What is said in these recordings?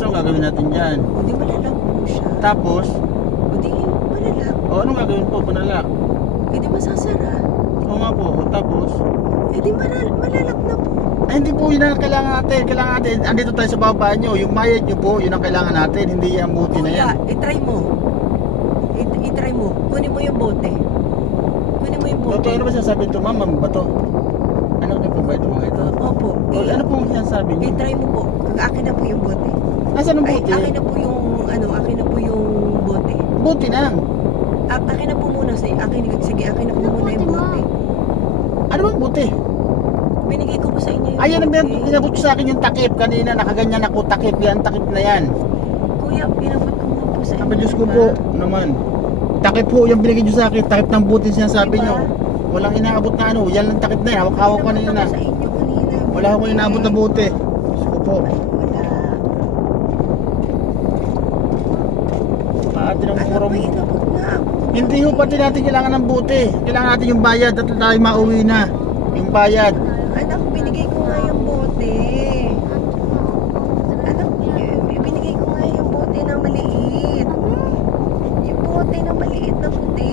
anong gagawin natin dyan? O di malalak po siya. Tapos, O di malalak. anong gagawin po? Panalak. E di masasara. Oo nga po. Tapos, E di malalak na po. ay hindi po yun ang kailangan natin. Kailangan natin, andito tayo sa baba nyo. Yung bayad nyo po, yun ang kailangan natin. Hindi yung buti na yan. Kuya, itry mo. Itry mo. Kunin mo yung bote. Kunin mo yung bote. Totoo, ano ba sinasabi ito? Ma'am, ba to? Ano na po ba ito mga ito? Opo. Ano po ang sinasabi nyo? I-try mo po. Akin na po yung bote. Nasaan ang Ay, buti? akin na po yung akin na po yung bote. Buti na. Akin na po muna sige, akin na po muna yung bote. Ano bang buti? Binigay ko po sa inyo yung Ayan ang bote. pinabot sa akin yung takip kanina. Nakaganyan ako takip yan. Takip na yan. Kuya, pinabot ko nga po sa inyo. Aba Diyos ko diba? po naman. Takip po yung binigay nyo sa akin. Takip ng buti sinasabi Diba? nyo. Walang inaabot na ano. Yan lang takip na yan. Hawak-hawak ko na yun na. Pinabot ko sa inyo kanina. Wala akong inaabot na buti. Diyos ko po. Ay, wala. Pati ng Ano murong. po, inabot nga ako. Hindi ho pati natin kailangan ng buti. Kailangan natin yung bayad at tayo mauwi na. Yung bayad. Anak, binigay ko nga yung bote. Anak, binigay ko nga yung bote na maliit. Yung bote na maliit na puti.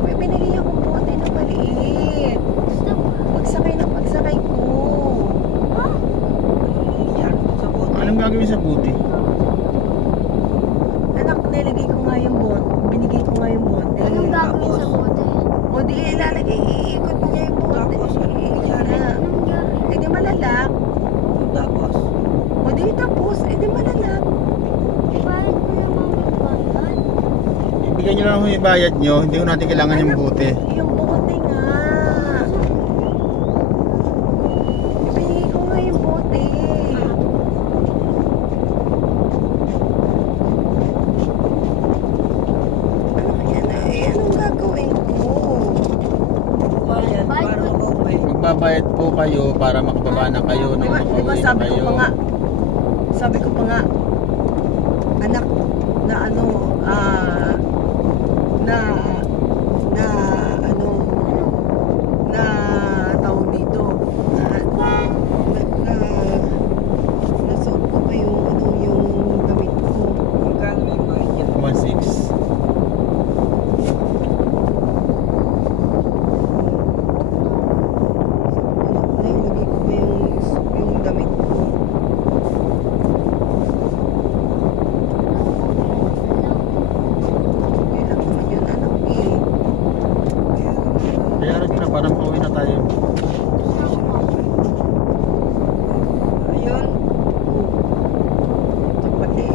May binigay akong bote na maliit. Pagsakay na pagsakay ko. Iyak ko sa bote. Anong gagawin sa buti? Anak, nilagay ko nga yung bote. Binigay ko nga yung bote. Anong gagawin sa bote? O di ilalagay, iikot mo niya yung bote. Tapos, ano nangyari? Anong nangyari? Eh di malalak. Tapos? O di tapos, eh di malalak. Bakit ko naman magbayad? Ibigay nyo lang ho yung bayad nyo. Hindi ho natin kailangan yung buti. Yung bote nga. Ibigay ko nga yung bote. Ano kaya na? Eh, anong gagawin ko? Bayad para makauwi. Magbabayad po kayo para makababa na kayo nung Diba makauwi na sabi ko kayo. pa nga, sabi ko pa nga, anak, na ano, na, ano, na tawag dito, nasuot ko pa yung, yung gamit ko. Magkano yung bayad niya? 1.6. Nailagay ko pa yung damit ko. Kailan naman yun, anak eh. Bayaran nyo na para makauwi na tayo. Ayun. Ito pati.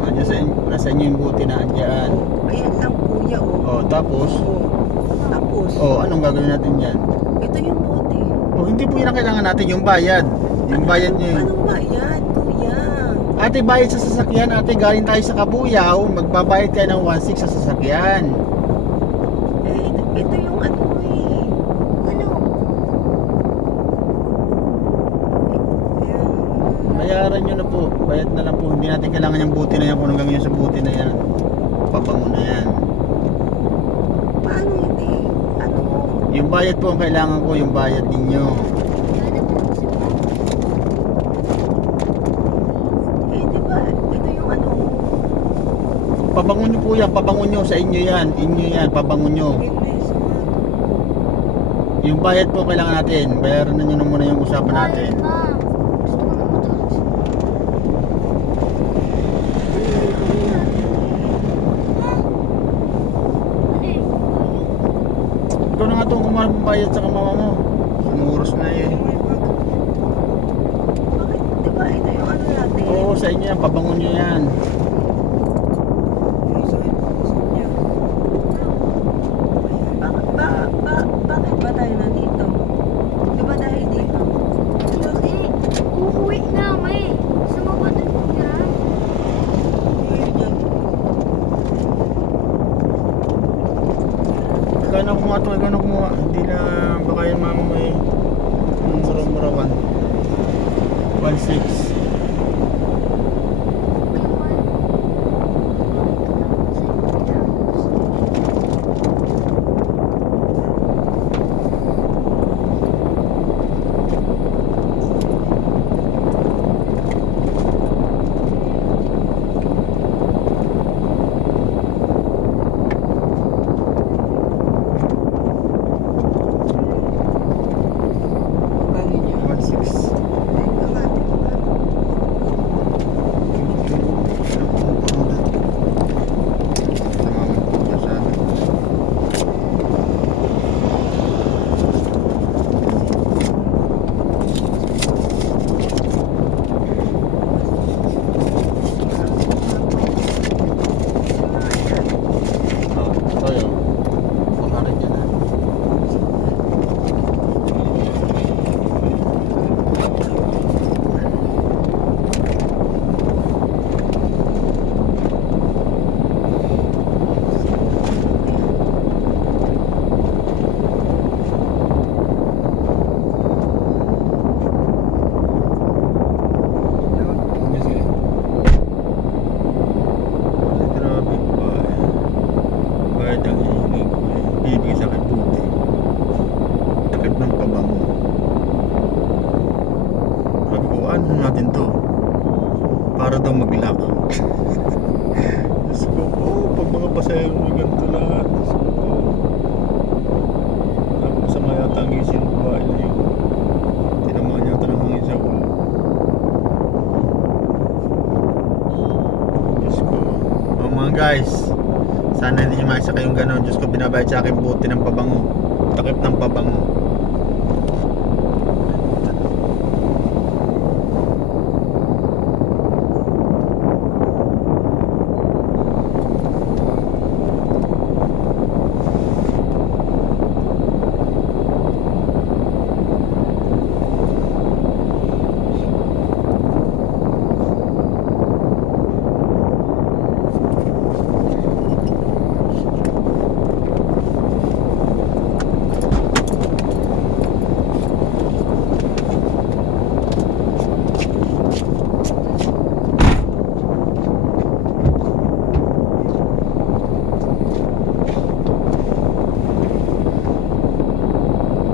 Nandiyan nasa inyo yung buti na andyan. Ayan lang kuya oh. Tapos, Tapos, anong gagawin natin yan? ito yung bote. Hindi po yun ang kailangan natin, yung bayad. Yung bayad nyo yun. Anong bayad, kuya? Ate, bayad sa sasakyan. Ate, galing tayo sa Kabuyaw. Magbabayad kayo ng 1.6 sa sasakyan. Eh, ito yung ano eh. Ano? Ayan. Bayaran nyo na po. Bayad na lang po. Hindi natin kailangan yung buti na yan. Kung anong gagawin sa buti na yan. Pabango na yan. Paano hindi? Ano? Yung bayad po ang kailangan ko. Yung bayad ninyo. Eh, di ba? Ito yung ano. Pabango nyo po yan. Pabango nyo. Sa inyo yan. Inyo yan. Pabango nyo. Yung bayad po kailangan natin. Bayaran na nyo na muna yung usapan natin. Gusto ko na matulog. Ikaw na nga itong kumabayad sa mama mo. Sumuros na eh. Bakit? Di ba? Ito yung ano natin. Oo, sa inyo yan. Pabango nyo yan. Bakit ba tayo nandito? Di ba dahil dito? Hindi. Uuwi na, may. Gusto mo ba doon kumira? Ikaw na kumuha ito. Ikaw na kumuha. Hindi na baka yung mama mo eh. Mura-murawan. 1.6. mga pasahero na ganito lahat. Diyos ko po. Alam ko sa mga yata ang isip ng babae na yun. Tinamaan yata ng hangin sa ulo. Diyos ko. Oh, mga guys, sana hindi nyo makisakay yung gano'n. Diyos ko, binabayad sa akin buti ng pabango. Takip ng pabango.